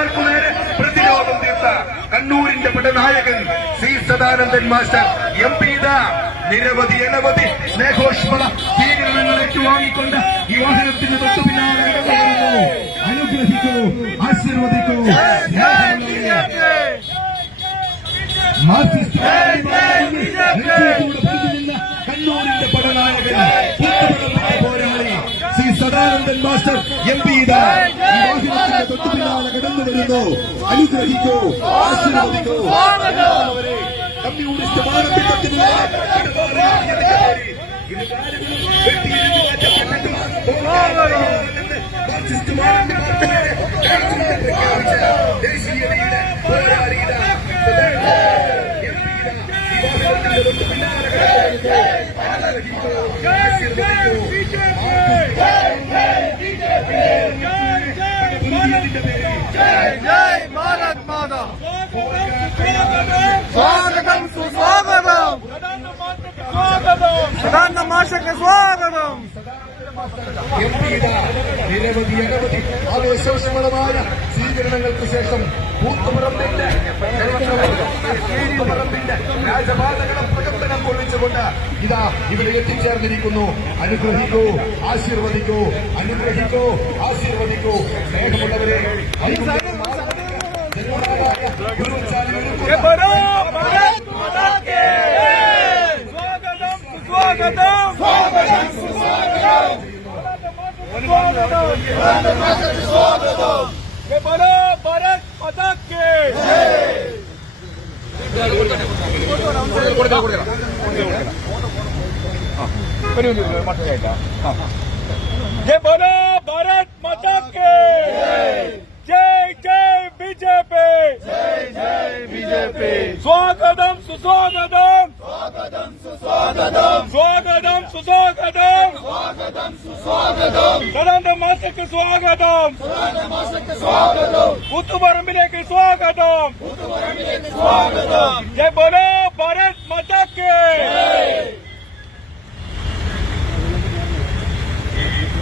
Mark നേരെ പ്രതിരോധം തീർത്ത കണ്ണൂരിന്റെ പടനായകൻ സി സദാനന്ദൻ മാസ്റ്റർ MP നിരവധി അനവധി സ്നേഹോഷ്മള സ്വീകരണങ്ങൾ ഏറ്റുവാങ്ങിക്കൊണ്ട് ഈ വാഹനത്തിന് തൊട്ടു പിന്നാലെ അനുഗ്രഹിക്കൂ, ആശീർവദിക്കൂ. കണ്ണൂരിന്റെ പടനായകൻ പോരാളി ശ്രീ സദാനന്ദൻ മാസ്റ്റർ MP ഈ വാഹനത്തിന്റെ തൊട്ടു പിന്നാലെ കടന്നു വരുന്നു. അനുഗ്രഹിക്കൂ, ആശീർവദിക്കൂ. കമ്മ്യൂണിസ്റ്റ് മാനപിത്തത്തിന് ദേശീയതയുടെ പോരാളിയുടെ സ്വാഗതം സുസ്വാഗതം സദാനന്ദ മാഷക്ക് സ്വാഗതം. നിരവധി അനവധി ആവേശോഷ്മളമായ സ്വീകരണങ്ങൾക്ക് ശേഷം കൂത്തുപറമ്പിന്റെ രാജപാതകളെ പ്രകമ്പനം കൊള്ളിച്ചുകൊണ്ട് ഇതാ ഇവിടെ എത്തിച്ചേർന്നിരിക്കുന്നു. അനുഗ്രഹിക്കൂ, ആശീർവദിക്കൂ, അനുഗ്രഹിക്കൂ, ആശീർവദിക്കൂ. സ്നേഹമുള്ളവരെ जय बोलो भारत माता के जय जय बीजेपी जय जय बीजेपी स्वागतम सुस्वागतम स्वागतम सुस्वागतम स्वागतम सुस्वागतम स्वागतम सुस्वागतम सदानंद मास्टर के स्वागतम सदानंद मास्टर के स्वागतम കൂത്തുപറമ്പിലേക്ക് സ്വാഗതം കൂത്തുപറമ്പിലേക്ക് സ്വാഗതം जय बोलो भारत माता के